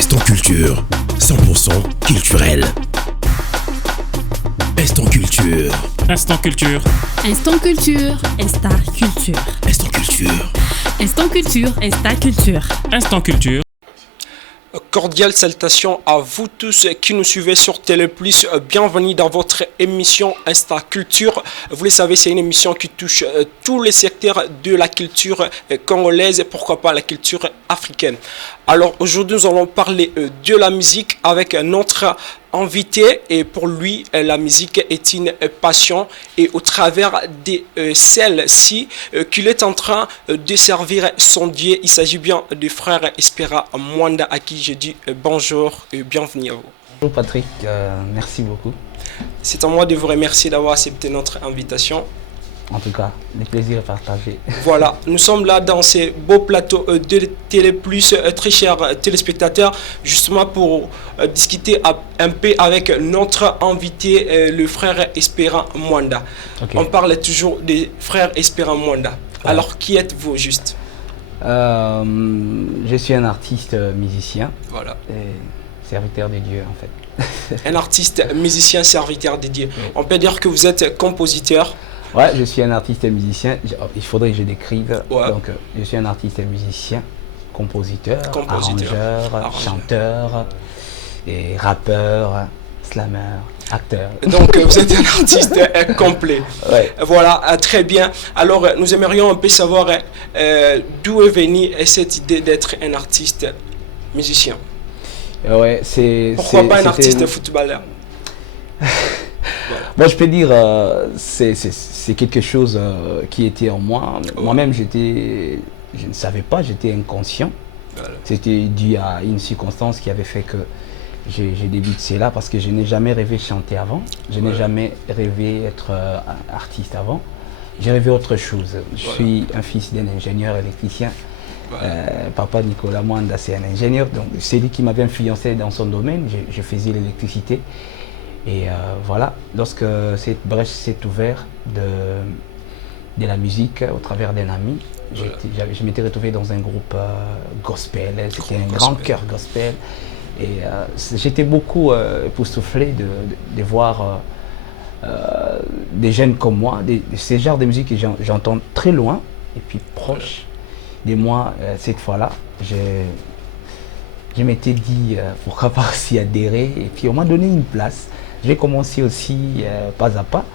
Instant Culture, 100% culturel. Instant Culture. Instant Culture. Instant Culture. Instant Culture. Instant Culture. Instant Culture. Instant Culture. Instant Culture. Cordiale salutation à vous tous qui nous suivez sur Télé Plus. Bienvenue dans votre émission Instant Culture. Vous le savez, c'est une émission qui touche tous les secteurs de la culture congolaise et pourquoi pas la culture africaine. Alors aujourd'hui, nous allons parler de la musique avec notre invité, et pour lui la musique est une passion, et au travers de celle-ci qu'il est en train de servir son Dieu. Il s'agit bien du frère Espera Mwanda, à qui je dis bonjour et bienvenue à vous. Bonjour Patrick, merci beaucoup. C'est à moi de vous remercier d'avoir accepté notre invitation. En tout cas, le plaisir est partagé. Voilà, nous sommes là dans ces beaux plateaux de Télé Plus, très chers téléspectateurs, justement pour discuter un peu avec notre invité, le frère Espera Mwanda. Okay. On parle toujours des frères Espera Mwanda. Ouais. Alors, qui êtes-vous juste? Je suis un artiste musicien. Voilà. Et serviteur de Dieu, en fait. Un artiste musicien, serviteur de Dieu. Oui. On peut dire que vous êtes compositeur. Ouais, je suis un artiste et musicien. Il faudrait que je décrive. Ouais. Donc, je suis un artiste et musicien, compositeur. Arrangeur, chanteur, et rappeur, slammer, acteur. Donc, vous êtes un artiste complet. Ouais. Voilà, très bien. Alors, nous aimerions un peu savoir d'où est venue cette idée d'être un artiste musicien. Ouais, pourquoi pas un artiste footballeur? Voilà. Moi, je peux dire, c'est quelque chose qui était en moi. Moi-même, je ne savais pas, j'étais inconscient. Voilà. C'était dû à une circonstance qui avait fait que j'ai débuté là, parce que je n'ai jamais rêvé chanter avant. Je n'ai jamais rêvé être artiste avant. J'ai rêvé autre chose. Je suis un fils d'un ingénieur électricien. Papa Nicolas Mwanda, c'est un ingénieur, donc c'est lui qui m'avait influencé dans son domaine. Je faisais l'électricité. Et voilà, lorsque cette brèche s'est ouverte de la musique au travers d'un ami, je m'étais retrouvé dans un groupe gospel. C'était un grand chœur gospel. Et j'étais beaucoup époustouflé de voir des jeunes comme moi, ces genres de musique que j'entends très loin et puis proche de moi. Cette fois-là, je m'étais dit pourquoi pas s'y adhérer, et puis on m'a donné une place. J'ai commencé aussi pas à pas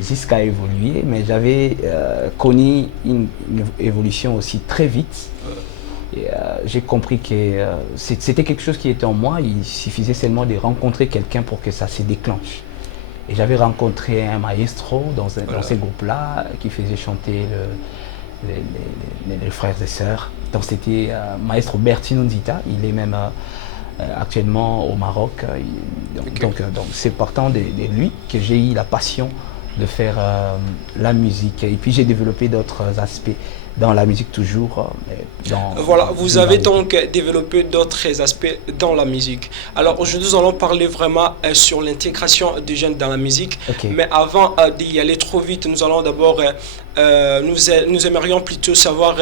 jusqu'à évoluer, mais j'avais connu une évolution aussi très vite. Et j'ai compris que c'était quelque chose qui était en moi. Il suffisait seulement de rencontrer quelqu'un pour que ça se déclenche. Et j'avais rencontré un maestro dans ces groupes-là qui faisait chanter les frères et sœurs. Donc c'était maestro Bertino Nzita. Il est même actuellement au Maroc. Donc c'est partant de lui que j'ai eu la passion de faire la musique. Et puis j'ai développé d'autres aspects dans la musique toujours. Voilà, vous avez donc développé d'autres aspects dans la musique. Alors aujourd'hui, nous allons parler vraiment sur l'intégration des jeunes dans la musique. Okay. Mais avant d'y aller trop vite, nous allons d'abord, nous aimerions plutôt savoir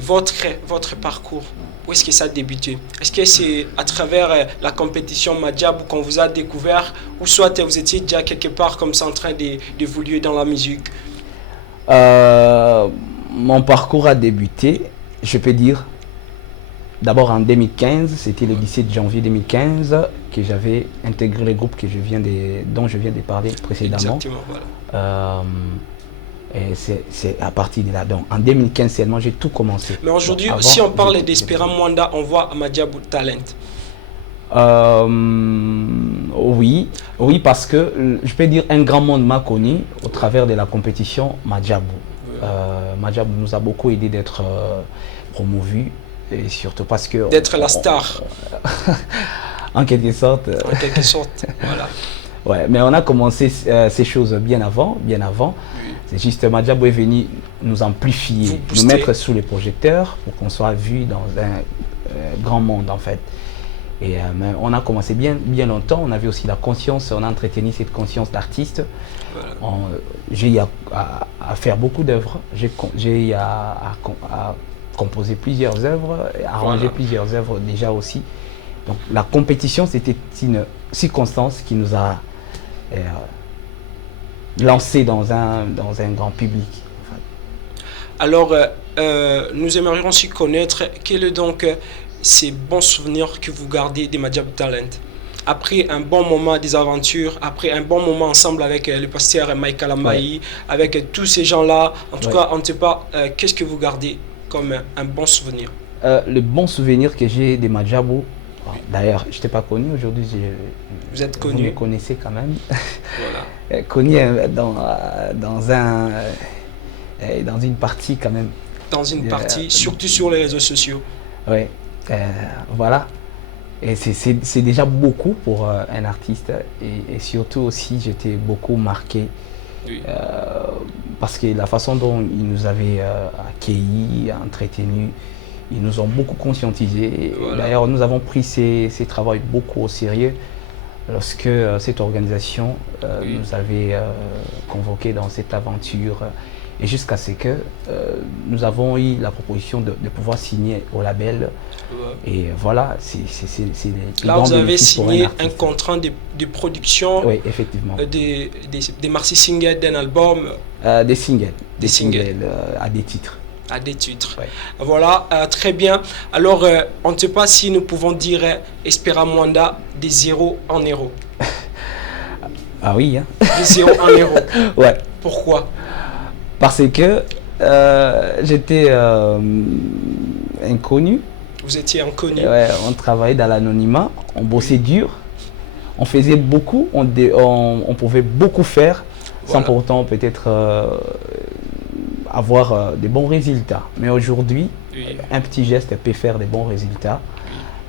votre parcours. Où est-ce que ça a débuté? Est-ce que c'est à travers la compétition Madjabou qu'on vous a découvert, ou soit vous étiez déjà quelque part comme ça en train d'évoluer dans la musique? Mon parcours a débuté, je peux dire, d'abord en 2015, c'était le 17 janvier 2015 que j'avais intégré le groupe dont je viens de parler précédemment. Exactement, voilà. Et c'est à partir de là. Donc en 2015 seulement, j'ai tout commencé. Mais aujourd'hui, si on parle d'Espera Mwanda, on voit Madjabou Talent. Oui, parce que je peux dire un grand monde m'a connu au travers de la compétition Madjabou. Madjabou nous a beaucoup aidé d'être promovu, et surtout parce que... D'être la star. En quelque sorte. En quelque sorte, voilà. Ouais, mais on a commencé ces choses bien avant. Oui. C'est juste Madjabou est venu nous amplifier, nous mettre sous les projecteurs pour qu'on soit vu dans un grand monde en fait. Et mais on a commencé bien longtemps. On avait aussi la conscience, on a entretenu cette conscience d'artiste. Voilà. J'ai eu à faire beaucoup d'œuvres. J'ai eu à composé plusieurs œuvres, arrangé plusieurs œuvres déjà aussi. Donc la compétition, c'était une circonstance qui nous a lancé dans un grand public. Alors, nous aimerions aussi connaître quels sont donc ces bons souvenirs que vous gardez des Madjabou Talent. Après un bon moment des aventures, après un bon moment ensemble avec le pasteur Mike Alamaï, avec tous ces gens-là, en tout cas, on ne sait pas, qu'est-ce que vous gardez comme un bon souvenir? Le bon souvenir que j'ai des Madjabou, d'ailleurs, je n'étais pas connu aujourd'hui, vous êtes connu. Vous me connaissez quand même. Voilà. Connu dans une partie quand même. Dans une partie, surtout sur les réseaux sociaux. Oui, voilà. Et c'est déjà beaucoup pour un artiste. Et surtout aussi, j'étais beaucoup marqué. Oui. Parce que la façon dont ils nous avaient accueillis, entretenus, ils nous ont beaucoup conscientisés. Voilà. D'ailleurs, nous avons pris ces travaux beaucoup au sérieux lorsque cette organisation nous avait convoqués dans cette aventure. Et jusqu'à ce que nous avons eu la proposition de pouvoir signer au label. Ouais. Et voilà, c'est là, vous avez signé un contrat de production. Oui, effectivement. Des merci singles d'un album. Des singles à des titres. À des titres. Ouais. Voilà, très bien. Alors, on ne sait pas si nous pouvons dire Espera Mwanda des zéros en héros. Ah oui, hein. Des zéros en héros. Ouais. Pourquoi? Parce que j'étais inconnu. Vous étiez inconnu. Ouais, on travaillait dans l'anonymat, on bossait dur, on faisait beaucoup, on pouvait beaucoup faire, sans pour autant peut-être avoir des bons résultats. Mais aujourd'hui, un petit geste peut faire des bons résultats.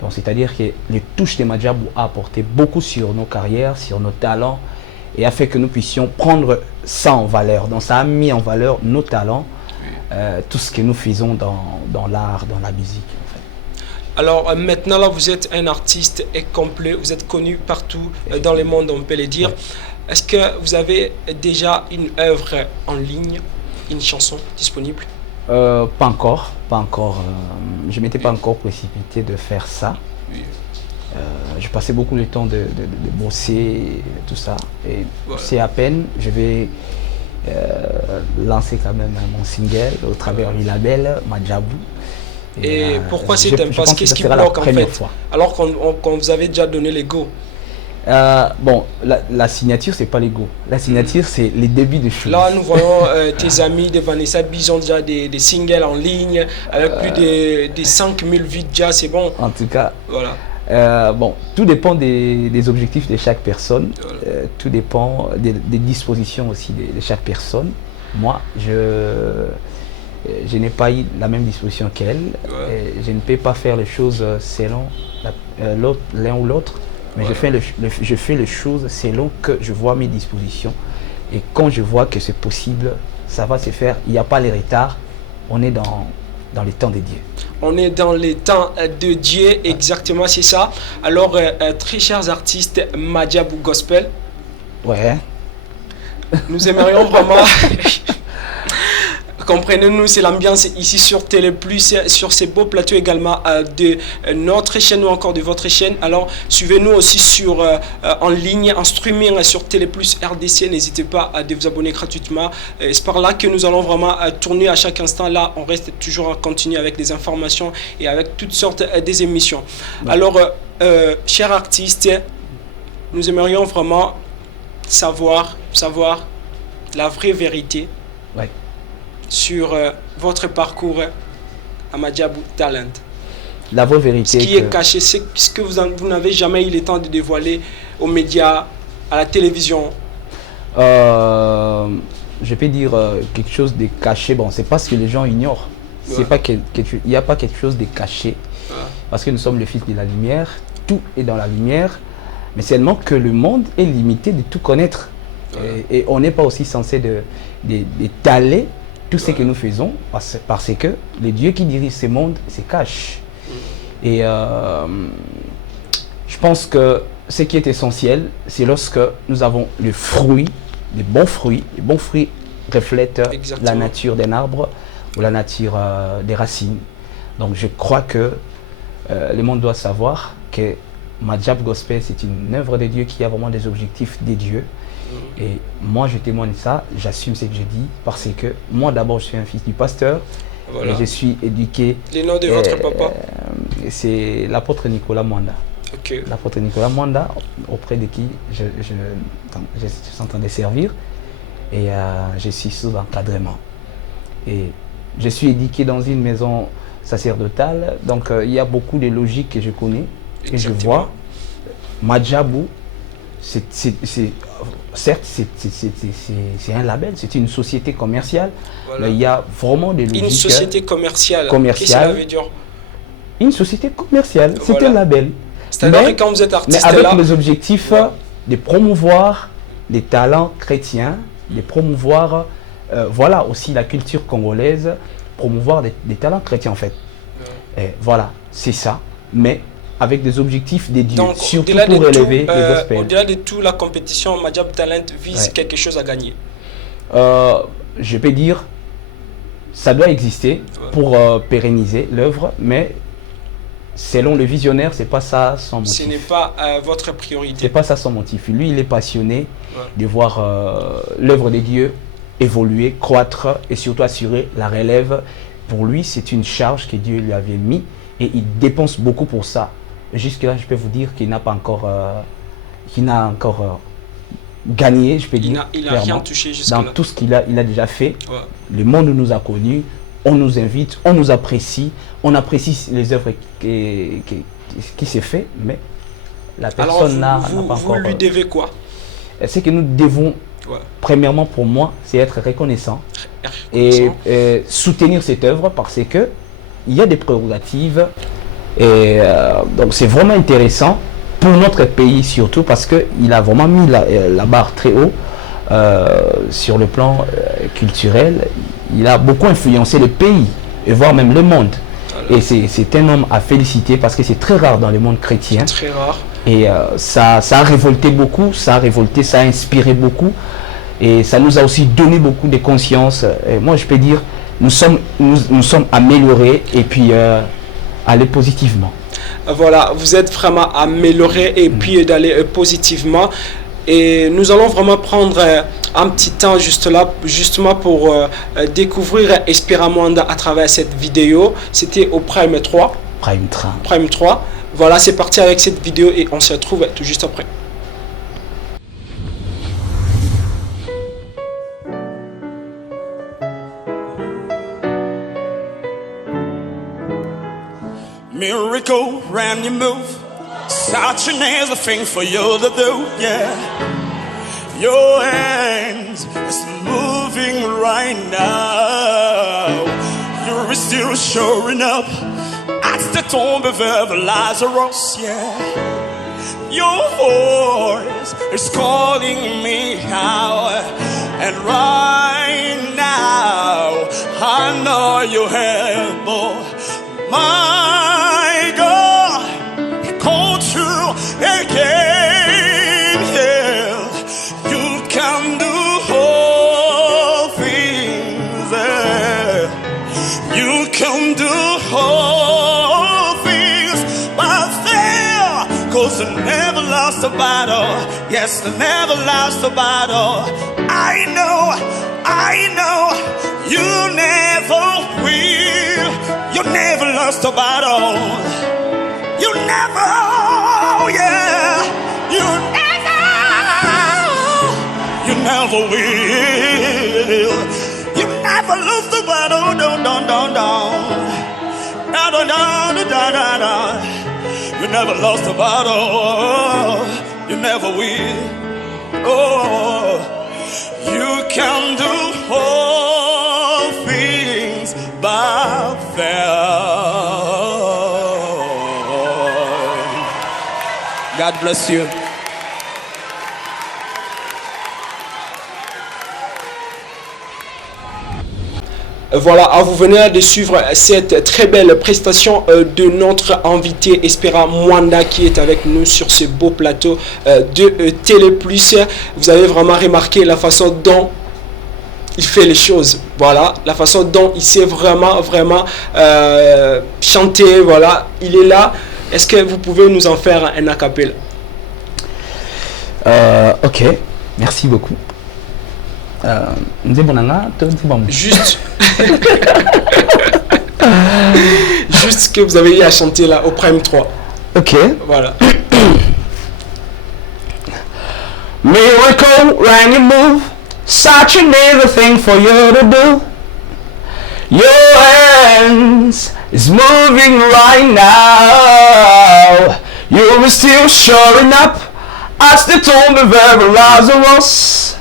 Donc c'est-à-dire que les touches de Madjabou a apporté beaucoup sur nos carrières, sur nos talents, et a fait que nous puissions prendre ça en valeur. Donc ça a mis en valeur nos talents, tout ce que nous faisons dans l'art, dans la musique. En fait. Alors maintenant là, vous êtes un artiste complet, vous êtes connu partout dans le monde, on peut le dire. Ouais. Est-ce que vous avez déjà une œuvre en ligne, une chanson disponible? Pas encore. Je ne m'étais pas encore précipité de faire ça. Oui. Je passais beaucoup de temps de bosser, tout ça. Et voilà. C'est à peine, je vais lancer quand même mon single au travers du label Madjabou. Et pourquoi c'est un passe? Qu'est-ce qui bloque en fait fois. Alors qu'on vous avait déjà donné les go? Bon, la signature, c'est pas les go. La signature, c'est les débuts de choses. Là, nous voyons tes amis de Vanessa Biz ont déjà des singles en ligne avec plus de 5000 vues déjà, c'est bon. En tout cas, voilà. Bon, tout dépend des objectifs de chaque personne, tout dépend des dispositions aussi de chaque personne. Moi, je n'ai pas eu la même disposition qu'elle, je ne peux pas faire les choses selon l'un ou l'autre, mais je fais les choses selon que je vois mes dispositions, et quand je vois que c'est possible, ça va se faire, il n'y a pas les retards, on est dans les temps de Dieu. On est dans les temps de Dieu, exactement, c'est ça. Alors, très chers artistes Madjabou Gospel, nous aimerions vraiment, comprenez-nous, c'est l'ambiance ici sur Télé Plus, sur ces beaux plateaux également de notre chaîne ou encore de votre chaîne. Alors, suivez-nous aussi en ligne, en streaming sur Télé Plus RDC. N'hésitez pas à vous abonner gratuitement. C'est par là que nous allons vraiment tourner à chaque instant. Là, on reste toujours en continu avec des informations et avec toutes sortes des émissions. Ouais. Alors, chers artistes, nous aimerions vraiment savoir la vraie vérité. Ouais. Sur votre parcours à Madjabou Talent. La vraie vérité. Ce qui est caché, c'est ce que vous n'avez jamais eu le temps de dévoiler aux médias, à la télévision. Je peux dire quelque chose de caché. Bon, c'est pas ce que les gens ignorent. C'est pas il n'y a pas quelque chose de caché. Parce que nous sommes le fils de la lumière. Tout est dans la lumière. Mais seulement que le monde est limité de tout connaître. Et on n'est pas aussi censé d'étaler tout ce que nous faisons, parce que le Dieu qui dirige ce monde se cache. Et je pense que ce qui est essentiel, c'est lorsque nous avons le fruit, les bons fruits reflètent la nature d'un arbre ou la nature des racines. Donc je crois que le monde doit savoir que Madjab Gospel, c'est une œuvre de Dieu qui a vraiment des objectifs des dieux. Et moi, je témoigne ça, j'assume ce que je dis, parce que moi, d'abord, je suis un fils du pasteur. Voilà. Et je suis éduqué. Le nom de votre papa? C'est l'apôtre Nicolas Mwanda. Ok. L'apôtre Nicolas Mwanda, auprès de qui je suis en train de servir. Et je suis sous encadrement. Et je suis éduqué dans une maison sacerdotale. Donc, il y a beaucoup de logiques que je connais. Et je vois. Madjabou, certes, c'est un label, c'est une société commerciale, Voilà. mais il y a vraiment des logiques. Une société commerciale. Qu'est-ce que ça veut dire? Une société commerciale, c'est Voilà. un label. C'est-à-dire Mais- que quand vous êtes artiste Mais avec là, les objectifs Ouais. de promouvoir les talents chrétiens, de promouvoir voilà, aussi la culture congolaise, promouvoir des talents chrétiens en fait. Et voilà, c'est ça. Mais avec des objectifs des dieux, donc surtout au-delà pour de tout, élever les gospels. au-delà de tout, la compétition Madjab Talent vise Ouais. quelque chose à gagner. Je peux dire, ça doit exister Ouais. pour pérenniser l'œuvre, mais selon le visionnaire, c'est pas ça son Ce n'est motif. pas votre C'est priorité. pas ça son motif. Lui, il est passionné Ouais. de voir l'œuvre de Dieu évoluer, croître et surtout assurer la relève. Pour lui, c'est une charge que Dieu lui avait mis et il dépense beaucoup pour ça. Jusque-là, je peux vous dire qu'il n'a pas encore, gagné, je peux dire. Il n'a clairement. rien touché Dans jusqu'à là. tout ce qu'il a déjà fait. Ouais. Le monde nous a connus, on nous invite, on nous apprécie, on apprécie les œuvres qui s'est fait, mais la Alors personne n'a vous pas encore. lui devez quoi? Ce que nous devons, Ouais. premièrement pour moi, c'est être reconnaissant et Reconnaissant. soutenir cette œuvre parce que il y a des prérogatives et donc c'est vraiment intéressant pour notre pays surtout parce qu'il a vraiment mis la barre très haut sur le plan culturel. Il a beaucoup influencé le pays et voire même le monde. Et c'est un homme à féliciter parce que c'est très rare dans le monde chrétien. Très rare. Et ça a révolté beaucoup, ça a inspiré beaucoup. Et ça nous a aussi donné beaucoup de conscience. Et moi, je peux dire, nous sommes améliorés et puis aller positivement. Voilà, vous êtes vraiment amélioré et puis d'aller positivement. Et nous allons vraiment prendre un petit temps justement pour découvrir Espera Mwanda à travers cette vidéo. C'était au Prime 3. Prime Train. Prime 3. Voilà, c'est parti avec cette vidéo et on se retrouve tout juste après. Miracle when you move, such an easy thing for you to do, yeah. Your hands is moving right now. You're still showing up at the tomb of Lazarus, yeah. Your voice is calling me out, and right now I know you're able. My God, called you again. Yeah. You can do all things. Yeah. You can do all things, but fail, 'cause I never lost a battle. Yes, I never lost a battle. I know, you never will. You never lost a battle. You never, yeah. You never will. You never lose the battle. You never lost a battle. You never will. Oh, you can do all things but fail. God bless you. Voilà, vous venez de suivre cette très belle prestation de notre invité Espera Mwanda qui est avec nous sur ce beau plateau de Télé Plus. Vous avez vraiment remarqué la façon dont il fait les choses. Voilà, la façon dont il sait vraiment chanter. Voilà, il est là. Est-ce que vous pouvez nous en faire un acapella? Ok, merci beaucoup. Juste. Juste ce que vous avez eu à chanter là au Prime 3. Ok. Voilà. Miracle when you move, such an easy thing for you to do. Your hands is moving right now. You were still showing up as the tomb of every Lazarus.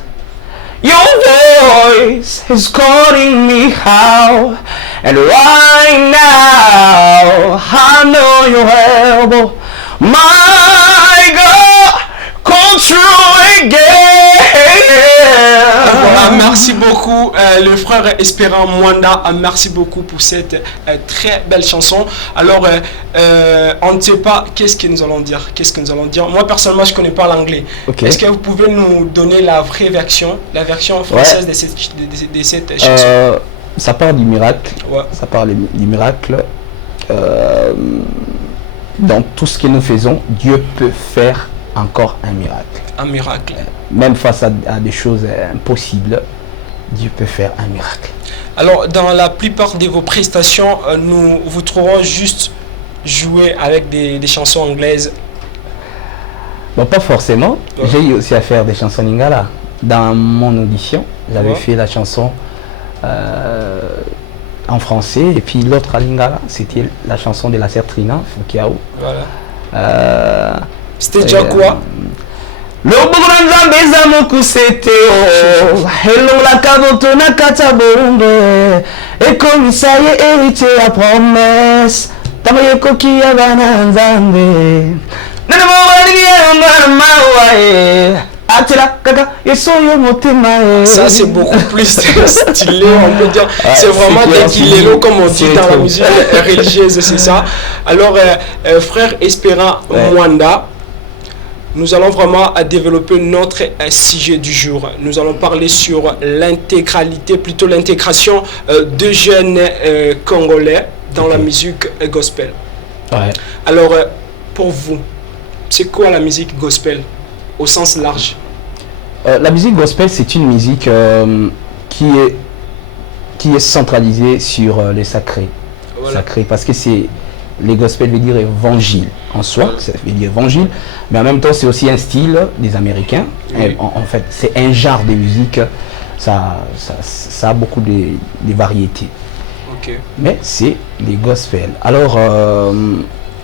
Your voice is calling me out, and right now I know you're able. My God, come true again. Voilà, merci beaucoup le frère Espérant Mwanda, merci beaucoup pour cette très belle chanson. Alors on ne sait pas qu'est-ce que nous allons dire, Moi personnellement je connais pas l'anglais. Okay. Est-ce que vous pouvez nous donner la vraie version, la version française de cette chanson? Ça part du miracle. Ouais. Ça parle du miracle. Dans tout ce que nous faisons, Dieu peut faire encore un miracle. Un miracle. Même face à des choses impossibles, Dieu peut faire un miracle. Alors, dans la plupart de vos prestations, nous vous trouverons juste jouer avec des chansons anglaises. Bon, pas forcément. Ouais. J'ai eu aussi à faire des chansons lingala. Dans mon audition, j'avais fait la chanson en français, et puis l'autre à lingala, c'était la chanson de la sœur Trina Fukiao. Voilà. C'était déjà quoi? Le bugranza beza moku sete o hello la kaboto na katabonde e komisaye erite ya promesse tabaye koki ya bananzambe nana mawali ya ngana mawae atela kaka yesoyo motema. Ça c'est beaucoup plus stylé, on peut dire. C'est vraiment des kilélos comme on dit dans la musique religieuse, c'est ça. Alors frère Espérant Mwanda, nous allons vraiment développer notre sujet du jour. Nous allons parler sur l'intégralité, plutôt l'intégration de jeunes congolais dans la musique gospel. Ouais. Alors, pour vous, c'est quoi la musique gospel au sens large? La musique gospel, c'est une musique qui est centralisée sur les sacrés. Voilà. Sacrés, parce que c'est... Les gospels veut dire évangile en soi, ça veut dire évangile, mais en même temps c'est aussi un style des Américains. Oui. En fait, c'est un genre de musique, ça a beaucoup de variétés. Okay. Mais c'est les gospels. Alors,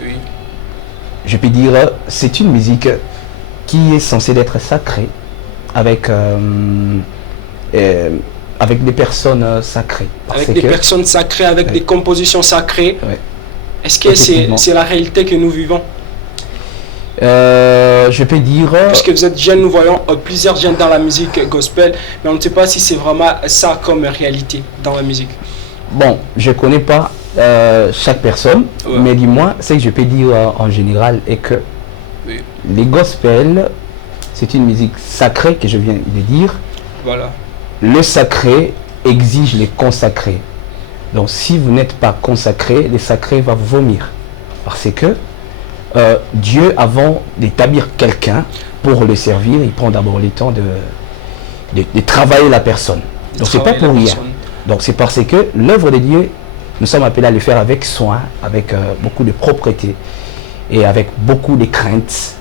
oui. Je peux dire, c'est une musique qui est censée être sacrée, avec des personnes sacrées. Avec des personnes sacrées, avec des compositions sacrées. Ouais. Est-ce que c'est la réalité que nous vivons? Je peux dire... Parce que vous êtes jeune, nous voyons plusieurs jeunes dans la musique gospel, mais on ne sait pas si c'est vraiment ça comme réalité dans la musique. Bon, je ne connais pas chaque personne, ouais. Mais du moins, ce que je peux dire en général est que oui. Les gospels, c'est une musique sacrée que je viens de dire. Voilà. Le sacré exige les consacrés. Donc si vous n'êtes pas consacré, le sacré va vous vomir. Parce que Dieu, avant d'établir quelqu'un pour le servir, il prend d'abord le temps de travailler la personne. Donc c'est pas pour rien. Donc c'est parce que l'œuvre de Dieu, nous sommes appelés à le faire avec soin, avec beaucoup de propreté et avec beaucoup de crainte.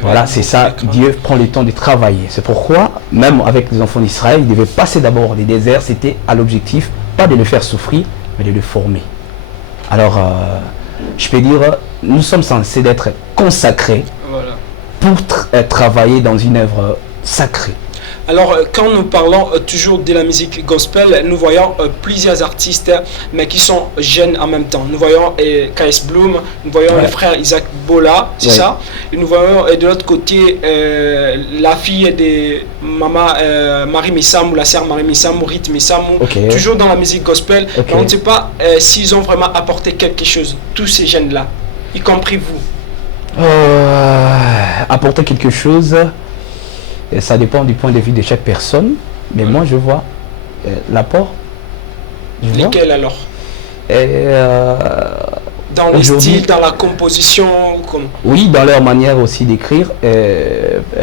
Voilà, c'est ça, Dieu prend le temps de travailler. C'est pourquoi, même avec les enfants d'Israël, ils devaient passer d'abord des déserts, c'était à l'objectif, pas de le faire souffrir, mais de le former. Alors, je peux dire, nous sommes censés d'être consacrés voilà. Pour travailler dans une œuvre sacrée. Alors, quand nous parlons toujours de la musique gospel, nous voyons plusieurs artistes, mais qui sont jeunes en même temps. Nous voyons KS Bloom, nous voyons ouais. Le frère Isaac Bola, c'est ouais. Ça. Et nous voyons de l'autre côté la fille de Maman Marie Missamou, la sœur Marie Missamou, Rite Missamou, okay. Toujours dans la musique gospel. Okay. Mais on ne sait pas s'ils ont vraiment apporté quelque chose, tous ces jeunes-là, y compris vous. Apporter quelque chose... Et ça dépend du point de vue de chaque personne, mais moi je vois l'apport. Lesquels alors? Dans le style, dans la composition comme... Oui, dans leur manière aussi d'écrire,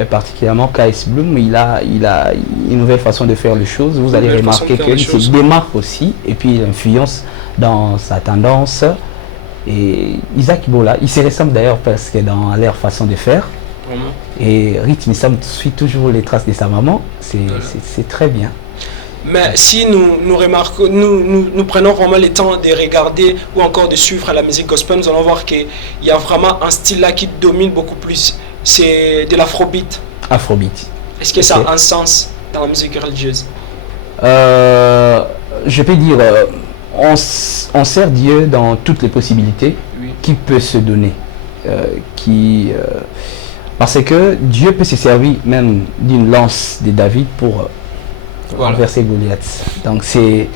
particulièrement KS Bloom, il a une nouvelle façon de faire les choses. Vous allez remarquer qu'il se démarque aussi, et puis il influence dans sa tendance. Et Isaac Bola, il se ressemble d'ailleurs parce que dans leur façon de faire. Et rythme, il suit toujours les traces de sa maman. C'est très bien. Mais si nous remarquons, nous prenons vraiment le temps de regarder ou encore de suivre la musique gospel, nous allons voir qu'il y a vraiment un style là qui domine beaucoup plus. C'est de l'afrobeat. Afrobeat. Est-ce que ça a un sens dans la musique religieuse? Je peux dire, on sert Dieu dans toutes les possibilités qui peut se donner. Parce que Dieu peut se servir même d'une lance de David pour renverser Goliath. Donc c'est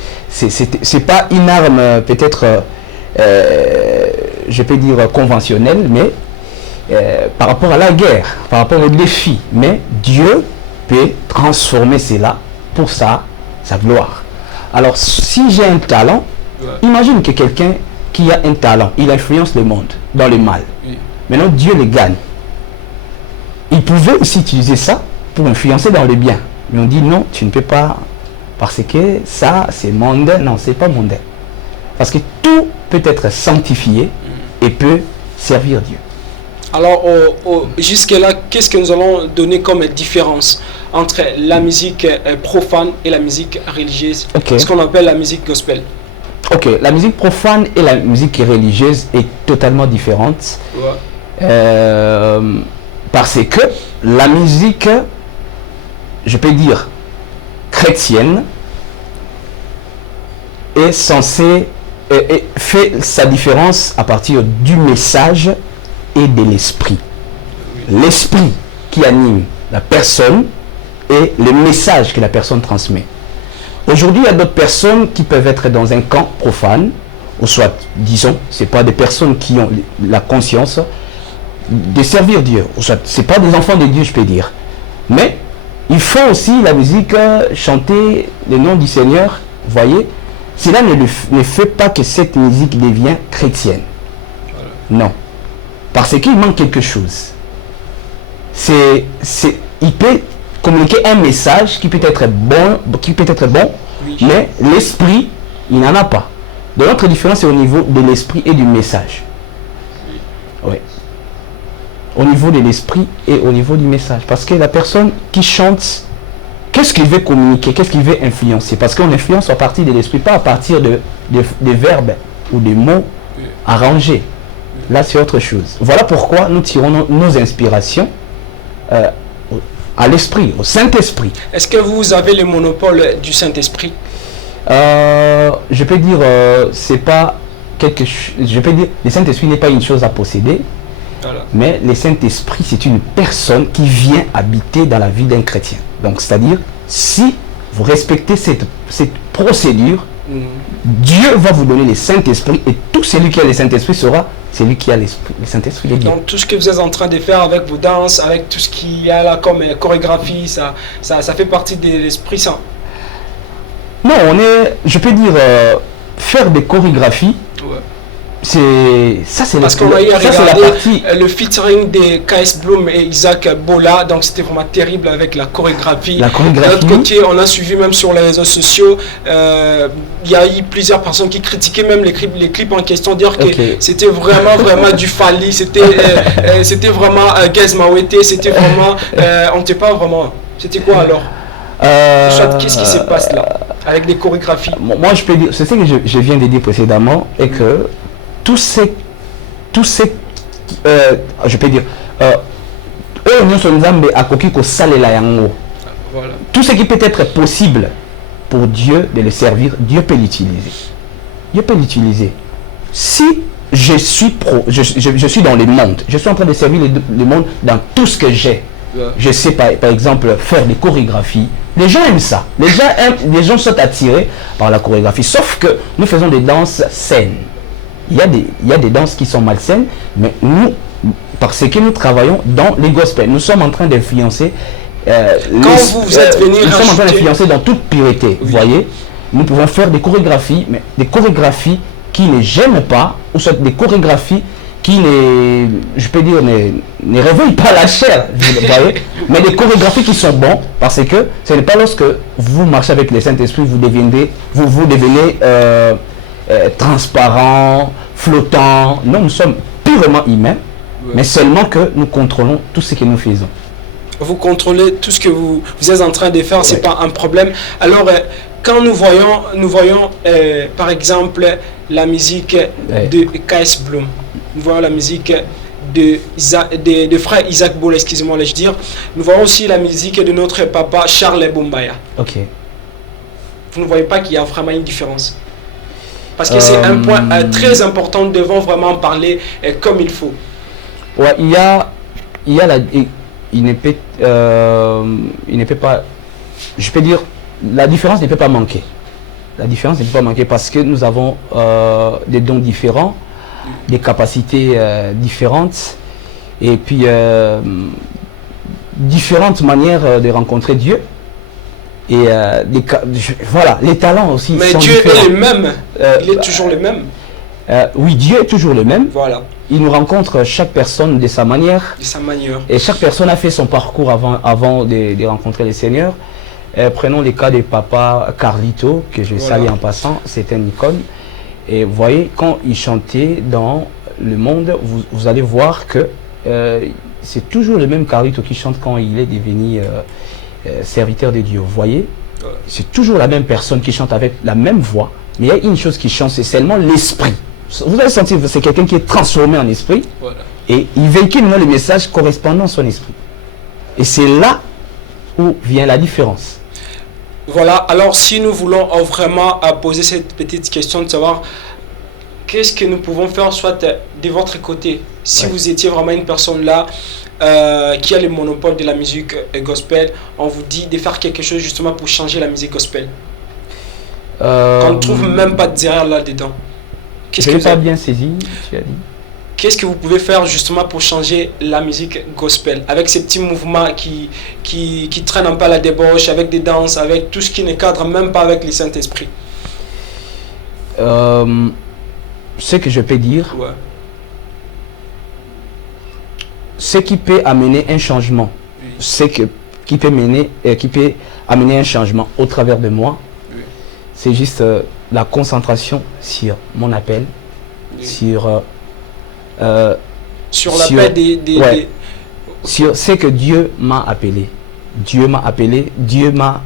pas une arme peut-être je peux dire conventionnelle, mais par rapport à la guerre, par rapport au défi, mais Dieu peut transformer cela pour sa gloire. Alors si j'ai un talent, imagine que quelqu'un qui a un talent, il influence le monde dans le mal. Maintenant Dieu le gagne. Il pouvait aussi utiliser ça pour influencer dans le bien. Mais on dit non, tu ne peux pas, parce que ça c'est mondain. Non, c'est pas mondain. Parce que tout peut être sanctifié et peut servir Dieu. Alors jusque-là, qu'est-ce que nous allons donner comme différence entre la musique profane et la musique religieuse? Ce qu'on appelle la musique gospel. Ok, la musique profane et la musique religieuse est totalement différente. Parce que la musique, je peux dire, chrétienne, est censée, fait sa différence à partir du message et de l'esprit. L'esprit qui anime la personne et le message que la personne transmet. Aujourd'hui, il y a d'autres personnes qui peuvent être dans un camp profane, ou soit, disons, ce pas des personnes qui ont la conscience de servir Dieu. Ce n'est pas des enfants de Dieu, je peux dire. Mais il faut aussi la musique, chanter le nom du Seigneur. Vous voyez, cela ne fait pas que cette musique devient chrétienne. Non. Parce qu'il manque quelque chose. Il peut communiquer un message qui peut être bon, mais l'esprit, il n'en a pas. Donc notre différence est au niveau de l'esprit et du message. Oui. Au niveau de l'esprit et au niveau du message. Parce que la personne qui chante, qu'est-ce qu'il veut communiquer, qu'est-ce qu'il veut influencer? Parce qu'on influence à partir de l'esprit, pas à partir de verbes ou de mots arrangés. Là, c'est autre chose. Voilà pourquoi nous tirons nos inspirations à l'esprit, au Saint-Esprit. Est-ce que vous avez le monopole du Saint-Esprit? Je peux dire, c'est pas quelque chose. Je peux dire, le Saint-Esprit n'est pas une chose à posséder. Voilà. Mais le Saint-Esprit, c'est une personne qui vient habiter dans la vie d'un chrétien. Donc, c'est-à-dire, si vous respectez cette procédure, Dieu va vous donner le Saint-Esprit et tout celui qui a le Saint-Esprit sera celui qui a le Saint-Esprit de Dieu. Donc, tout ce que vous êtes en train de faire avec vos danses, avec tout ce qu'il y a là comme chorégraphie, ça fait partie de l'Esprit Saint. Non, je peux dire, faire des chorégraphies. Parce qu'on a eu à regarder le featuring de KS Bloom et Isaac Bola, donc c'était vraiment terrible avec la chorégraphie. De l'autre côté, on a suivi même sur les réseaux sociaux, il y a eu plusieurs personnes qui critiquaient même les clips en question, dire que c'était vraiment du Fali, c'était vraiment Gaz Mawete, c'était vraiment, on ne sait pas vraiment, c'était quoi alors? Qu'est-ce qui se passe là avec les chorégraphies? Moi je peux dire, c'est ce que je viens de dire précédemment, et que tous ces je peux dire tout ce qui peut être possible pour Dieu de le servir, Dieu peut l'utiliser. Dieu peut l'utiliser. Si je suis je suis dans le monde, je suis en train de servir le monde dans tout ce que j'ai. Je sais par exemple faire des chorégraphies. Les gens aiment ça. Les gens sont attirés par la chorégraphie. Sauf que nous faisons des danses saines. Il y a des danses qui sont malsaines, mais nous, parce que nous travaillons dans les gospels, nous sommes en train d'influencer Quand vous êtes venu nous sommes en train rajouter- d'influencer dans toute pureté, vous voyez. Nous pouvons faire des chorégraphies, mais des chorégraphies qui ne gênent pas, ou soit des chorégraphies qui je peux dire, ne réveillent pas la chair, vous voyez, mais des chorégraphies qui sont bons, parce que ce n'est pas lorsque vous marchez avec le Saint-Esprit, vous devenez transparent, flottant. Non, nous sommes purement humains, mais seulement que nous contrôlons tout ce que nous faisons. Vous contrôlez tout ce que vous êtes en train de faire, c'est pas un problème. Alors, quand nous voyons par exemple la musique de KS Bloom, nous voyons la musique de frère Isaac Boll, excusez-moi, je dire. Nous voyons aussi la musique de notre papa Charles Bombaya. Ok. Vous ne voyez pas qu'il y a vraiment une différence? Parce que c'est un point très important, nous devons vraiment parler comme il faut. Ouais, il ne peut pas, je peux dire, la différence ne peut pas manquer. La différence ne peut pas manquer parce que nous avons des dons différents, des capacités différentes, et puis différentes manières de rencontrer Dieu. Et voilà, les talents aussi. Mais sont Dieu différents. est le même, il est toujours le même. Oui, Dieu est toujours le même. Voilà, Il nous rencontre chaque personne de sa manière. de sa manière. Et chaque personne a fait son parcours avant de rencontrer le Seigneur. Prenons le cas de papa Carlito, que je salue en passant, c'était une icône. Et vous voyez, quand il chantait dans le monde, vous allez voir que c'est toujours le même Carlito qui chante quand il est devenu serviteur de Dieu. Vous voyez, c'est toujours la même personne qui chante avec la même voix. Mais il y a une chose qui change, c'est seulement l'esprit. Vous allez sentir que c'est quelqu'un qui est transformé en esprit. Voilà. Et il véhicule le message correspondant à son esprit. Et c'est là où vient la différence. Voilà, alors si nous voulons vraiment poser cette petite question de savoir qu'est-ce que nous pouvons faire, soit de votre côté, si vous étiez vraiment une personne là qui a le monopole de la musique gospel, on vous dit de faire quelque chose justement pour changer la musique gospel. On ne trouve même pas derrière là-dedans. Je n'ai pas bien saisi, tu as dit. Qu'est-ce que vous pouvez faire justement pour changer la musique gospel avec ces petits mouvements qui traînent un peu à la débauche, avec des danses, avec tout ce qui ne cadre même pas avec le Saint-Esprit? Ce que je peux dire, Ouais. ce qui peut amener un changement, qui peut amener un changement au travers de moi, c'est juste la concentration sur mon appel, sur l'appel sur ce que Dieu m'a appelé. Dieu m'a appelé, Dieu m'a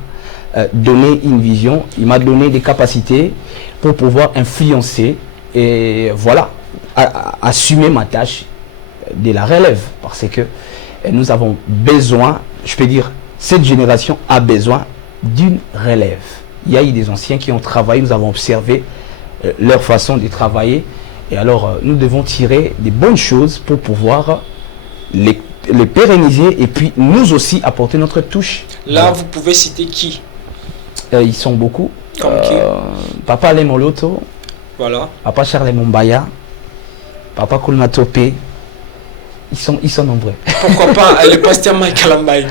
donné une vision, il m'a donné des capacités pour pouvoir influencer et voilà, assumer ma tâche de la relève, parce que nous avons besoin, je peux dire, cette génération a besoin d'une relève. Il y a eu des anciens qui ont travaillé, nous avons observé leur façon de travailler, et alors nous devons tirer des bonnes choses pour pouvoir les pérenniser et puis nous aussi apporter notre touche. Là, vous pouvez citer qui? Ils sont beaucoup. Comme qui? Papa Lemoloto, Voilà. Papa Charles Mombaya, Papa Kulmatopé. Ils sont nombreux. Pourquoi pas le pasteur Mike Alambaye?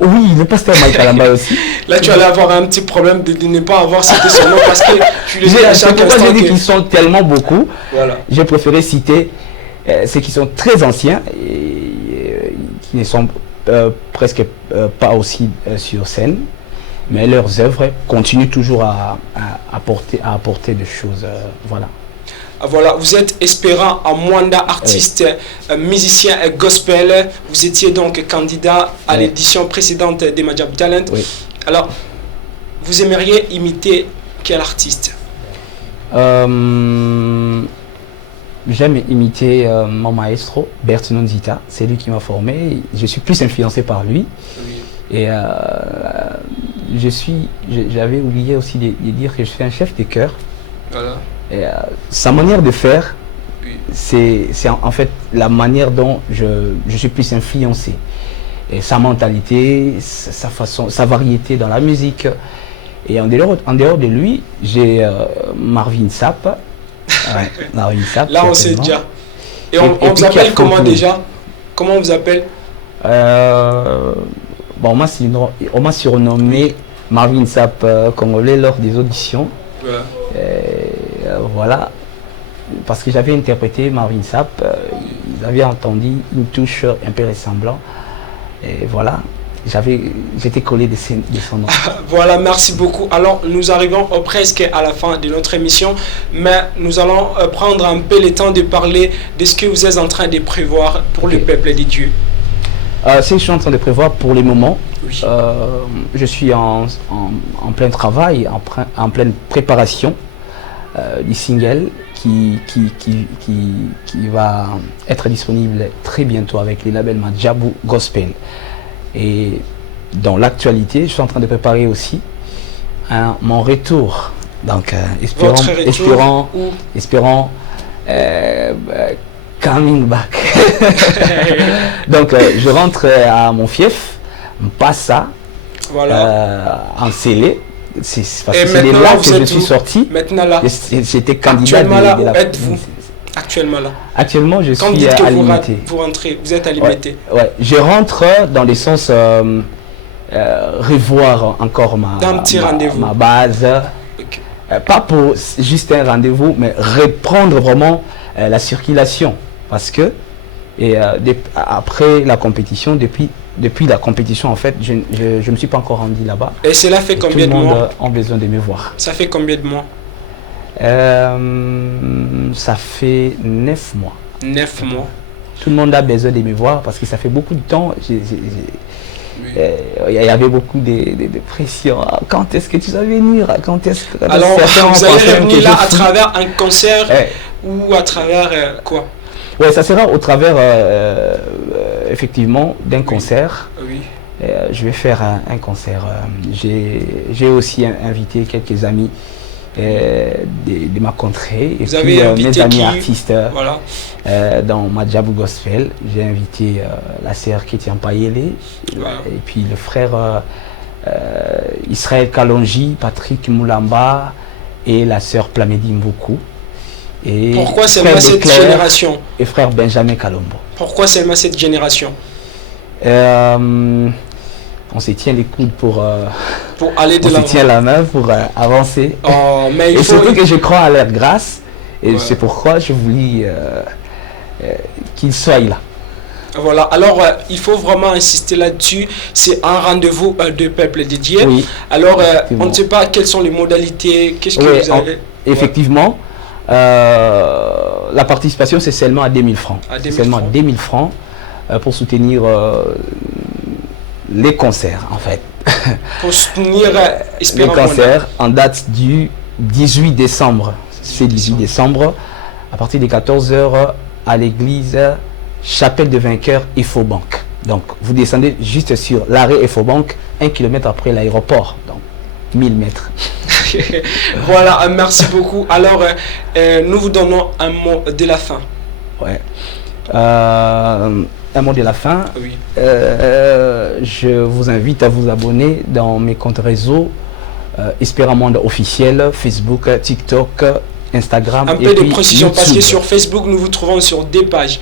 Oui, le pasteur Mike Alambaye aussi. Là, tu allais avoir un petit problème de ne pas avoir cité son nom parce que tu le dis à C'est chaque pourquoi instant. j'ai dit qu'ils sont tellement beaucoup. Voilà. J'ai préféré citer ceux qui sont très anciens et qui ne sont presque pas aussi sur scène, mais leurs œuvres continuent toujours à apporter des choses. Voilà. Voilà, vous êtes Espérant en Mwanda, artiste, musicien gospel. Vous étiez donc candidat à l'édition précédente des Majab Talent. Oui. Alors, vous aimeriez imiter quel artiste? J'aime imiter mon maestro, Bertino Nzita. C'est lui qui m'a formé. Je suis plus influencé par lui. Oui. Et j'avais oublié aussi de dire que je suis un chef de chœur. Voilà. Et, sa manière de faire, c'est en fait la manière dont je suis plus influencé. Et sa mentalité, sa façon, sa variété dans la musique. Et en dehors de lui, j'ai Marvin Sapp. Marvin Sapp. Là, on sait déjà. Et on vous appelle comment déjà? Comment on vous appelle? Bon, on m'a surnommé Marvin Sapp congolais lors des auditions. Voilà. Parce que j'avais interprété Marvin Sapp, ils avaient entendu une touche un peu ressemblant. Et voilà, j'étais collé de son nom. Voilà, merci beaucoup. Alors, nous arrivons presque à la fin de notre émission, mais nous allons prendre un peu le temps de parler de ce que vous êtes en train de prévoir pour le peuple de Dieu. Ce que je suis en train de prévoir pour le moment, oui. Je suis en plein travail, en pleine préparation du single qui va être disponible très bientôt avec les labels Madjabu Gospel. Et dans l'actualité, je suis en train de préparer aussi mon retour. Donc, espérons coming back. Donc, je rentre à mon fief, Mpassa, voilà. En scellé. C'est parce que c'est là que je suis sorti. Maintenant là. J'étais candidat. Actuellement là, où êtes-vous? Actuellement là. Actuellement, je quand suis à Limité. Vous rentrez, vous êtes à Limité. Ouais. Je rentre dans le sens revoir encore ma base. Okay. Pas pour juste un rendez-vous, mais reprendre vraiment la circulation. Parce que après la compétition, depuis la compétition, en fait, je ne me suis pas encore rendu là-bas. Et cela fait combien de mois? Tout le monde a besoin de me voir. Ça fait combien de mois? Ça fait 9 mois. 9 mois. Tout le monde a besoin de me voir parce que ça fait beaucoup de temps. Il y avait beaucoup de pression. Quand est-ce que tu vas venir? Quand est-ce que alors, vous allez revenir là à travers un concert ou à travers quoi? Oui, ça sera au travers effectivement d'un concert. Oui. Je vais faire un concert. J'ai aussi invité quelques amis de ma contrée. Vous avez invité mes amis qui? Artistes voilà. dans Madjabu Gospel. J'ai invité la sœur Kétian Payele, voilà. Et puis le frère Israël Kalonji, Patrick Moulamba et la sœur Plamedi Mboukou. Et pourquoi seulement cette génération? Et frère Benjamin Kalombo. Pourquoi seulement cette génération? On se tient les coudes pour aller de l'avant. On se tient la main pour avancer. Oh, mais et surtout que je crois à leur grâce. Et c'est pourquoi je voulais qu'ils soient là. Voilà, alors il faut vraiment insister là-dessus. C'est un rendez-vous de peuple dédié. Oui, alors on ne sait pas quelles sont les modalités. Qu'est-ce que vous avez? Effectivement. La participation c'est seulement à 2000 francs. Seulement 2000 francs pour soutenir les concerts en fait. Pour soutenir les concerts en date du 18 décembre. C'est 18 décembre à partir de 14h à l'église Chapelle de Vainqueur Efobank. Donc vous descendez juste sur l'arrêt Efobank, 1 km après l'aéroport. Donc 1000 mètres. Voilà, merci beaucoup. Alors, nous vous donnons un mot de la fin. Ouais. Un mot de la fin. Oui. Je vous invite à vous abonner dans mes comptes réseaux Espéramonde officiel, Facebook, TikTok, Instagram. Un peu de précision parce que sur Facebook, nous vous trouvons sur des pages.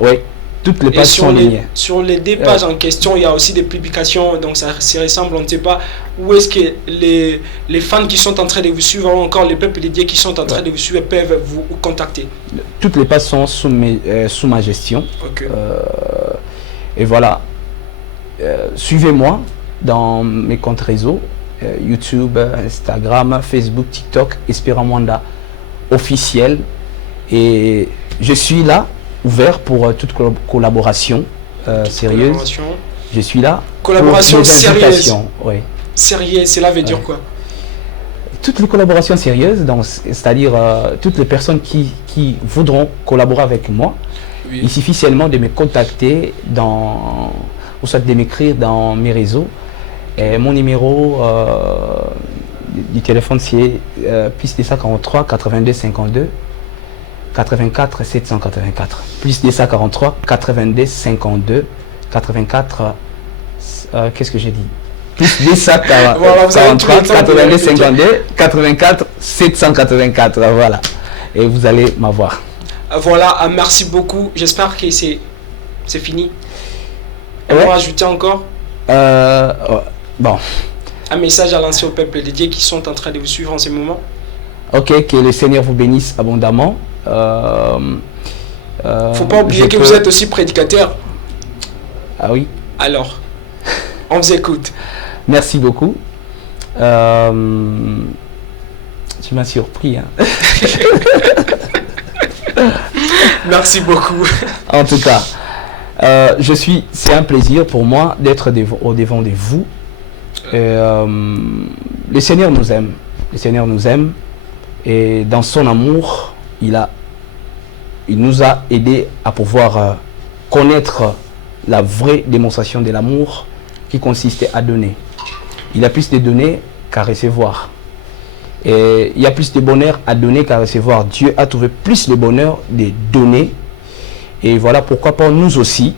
Oui. Toutes les pages sont liées. Sur les deux pages en question, il y a aussi des publications, donc ça se ressemble, on ne sait pas où est-ce que les fans qui sont en train de vous suivre, ou encore les peuples dédiés qui sont en train de vous suivre, peuvent vous contacter. Toutes les pages sont sous ma gestion. Okay. Et voilà, suivez-moi dans mes comptes réseaux, YouTube, Instagram, Facebook, TikTok, Espéramonde officiel. Et je suis là, ouvert pour toute collaboration sérieuse. Je suis là. Collaboration sérieuse. Oui. Sérieux, cela veut dire quoi? Toutes les collaborations sérieuses, c'est-à-dire toutes les personnes qui voudront collaborer avec moi, oui. Il suffit seulement de me contacter ou soit de m'écrire dans mes réseaux. Et mon numéro du téléphone c'est plus 243 82 52 84 784 plus 243 82 52 84 qu'est-ce que j'ai dit, plus 243 82 52 84 784, voilà, et vous allez m'avoir. Voilà, merci beaucoup, j'espère que c'est fini. On va ajouter encore. Bon, Un message à lancer au peuple dédié qui sont en train de vous suivre en ce moment. ok, que le Seigneur vous bénisse abondamment. Faut pas oublier que vous êtes aussi prédicateur. Ah oui, Alors, on vous écoute. merci beaucoup. Tu m'as surpris, hein. Merci beaucoup. En tout cas, c'est un plaisir pour moi d'être au devant de vous. Le Seigneur nous aime. Le Seigneur nous aime. Et dans son amour, il nous a aidés à pouvoir connaître la vraie démonstration de l'amour qui consistait à donner. Il y a plus de donner qu'à recevoir. Et il y a plus de bonheur à donner qu'à recevoir. Dieu a trouvé plus de bonheur de donner. Et voilà pourquoi pas nous aussi,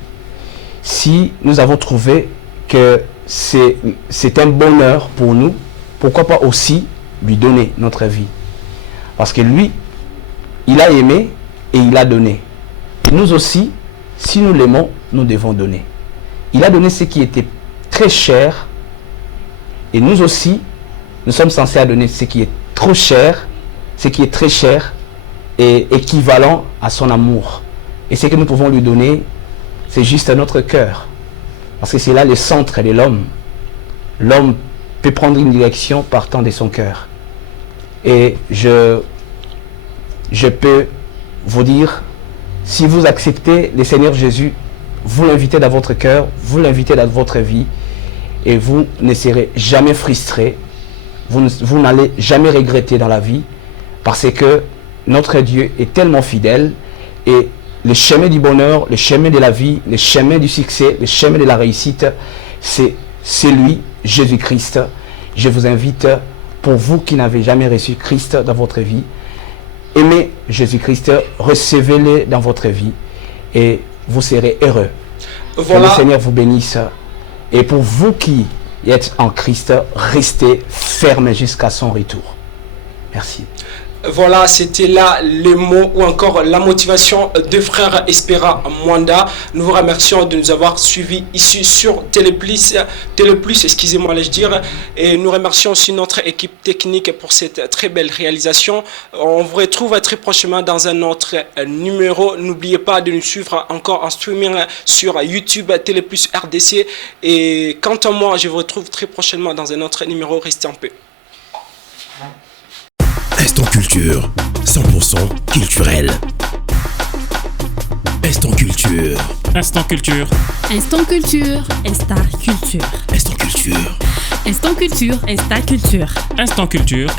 si nous avons trouvé que c'est un bonheur pour nous, pourquoi pas aussi lui donner notre vie. Parce que lui, il a aimé et il a donné. Et nous aussi, si nous l'aimons, nous devons donner. Il a donné ce qui était très cher. Et nous aussi, nous sommes censés à donner ce qui est trop cher, ce qui est très cher et équivalent à son amour. Et ce que nous pouvons lui donner, c'est juste notre cœur. Parce que c'est là le centre de l'homme. L'homme peut prendre une direction partant de son cœur. Et je peux vous dire, si vous acceptez le Seigneur Jésus, vous l'invitez dans votre cœur, vous l'invitez dans votre vie, et vous ne serez jamais frustré, vous n'allez jamais regretter dans la vie, parce que notre Dieu est tellement fidèle, et le chemin du bonheur, le chemin de la vie, le chemin du succès, le chemin de la réussite, c'est lui, Jésus-Christ. Je vous invite, pour vous qui n'avez jamais reçu Christ dans votre vie, aimez Jésus-Christ, recevez-le dans votre vie, et vous serez heureux. Voilà. Que le Seigneur vous bénisse. Et pour vous qui êtes en Christ, restez fermes jusqu'à son retour. Merci. Voilà, c'était là les mots ou encore la motivation de frère Espera Mwanda. Nous vous remercions de nous avoir suivis ici sur Téléplus, excusez-moi, je dire. Et nous remercions aussi notre équipe technique pour cette très belle réalisation. On vous retrouve très prochainement dans un autre numéro. N'oubliez pas de nous suivre encore en streaming sur YouTube Téléplus RDC. Et quant à moi, je vous retrouve très prochainement dans un autre numéro. Restez en paix. Instant Culture, 100% culturel. Instant Culture. Instant culture. Instant culture, Instar culture. Instant Culture. Instant culture, Instar culture. Instant culture.